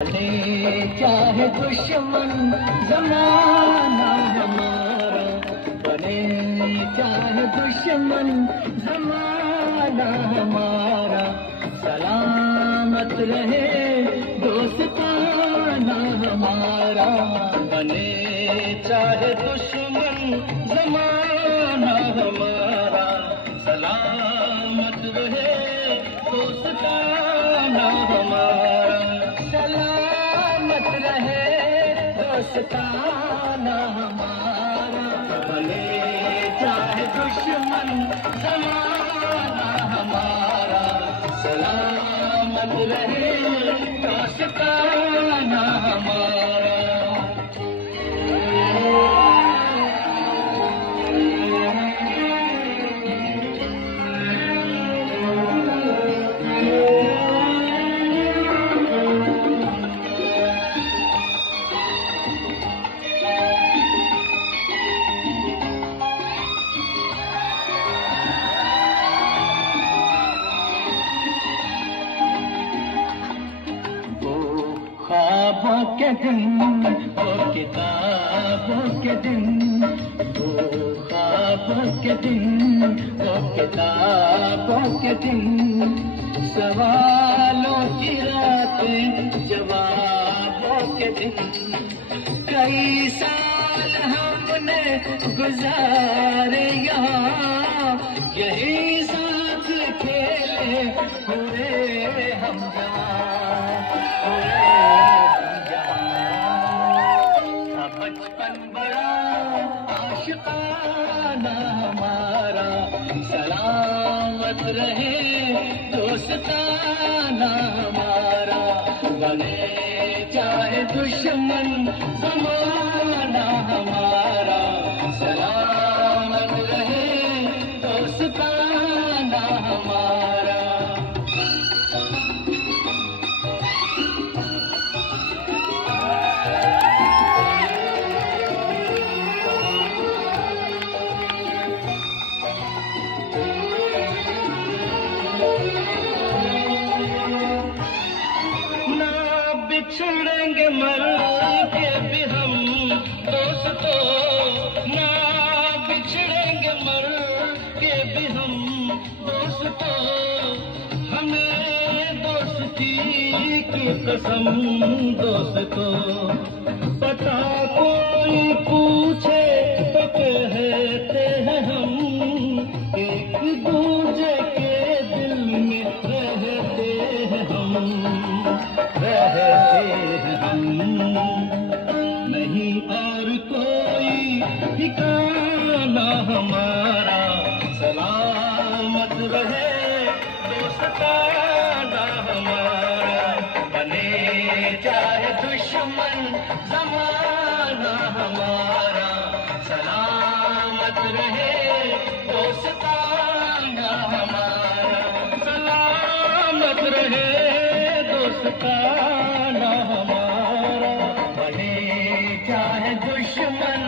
बने चाहे दुश्मन जमाना हमारा, बने चाहे दुश्मन जमाना हमारा, सलामत रहे दोस्ताना हमारा। बने चाहे दुश्मन जमाना हमारा, सलामत रहे दोस्ताना हमारा, सलामत रहे दोस्ताना हमारा। भले चाहे दुश्मन जमाना हमारा, सलामत रहे दोस्ताना हमारा। ख्वाबों के दिन, वो किताबों के दिन, वो ख्वाबों के दिन, वो किताबों के दिन, सवालों की रातें, जवाबों के दिन। कई साल हमने गुजारे यहाँ, यही साथ खेले हुए हम बचपन बड़ा आशिकाना हमारा, सलामत रहे दोस्ताना हमारा। बने चाहे दुश्मन जमाना हमारा, सलामत रहे दोस्ताना हमारा। बिछड़ेंगे मर के भी हम दोस्तों, ना बिछड़ेंगे मर के भी हम दोस्तों। हमें दोस्ती की कसम दोस्तों, पता कोई पूछे तो कहते हैं हम, एक दूजे के दिल में रहते हैं हम, रहते हैं हम। नहीं और कोई ठिकाना हमारा, सलामत रहे दोस्ताना हमारा। बने चाहे दुश्मन जमाना हमारा, सलामत रहे दोस्ताना हमारा, सलामत रहे दोस्ताना हमारा। बने चाहे दुश्मन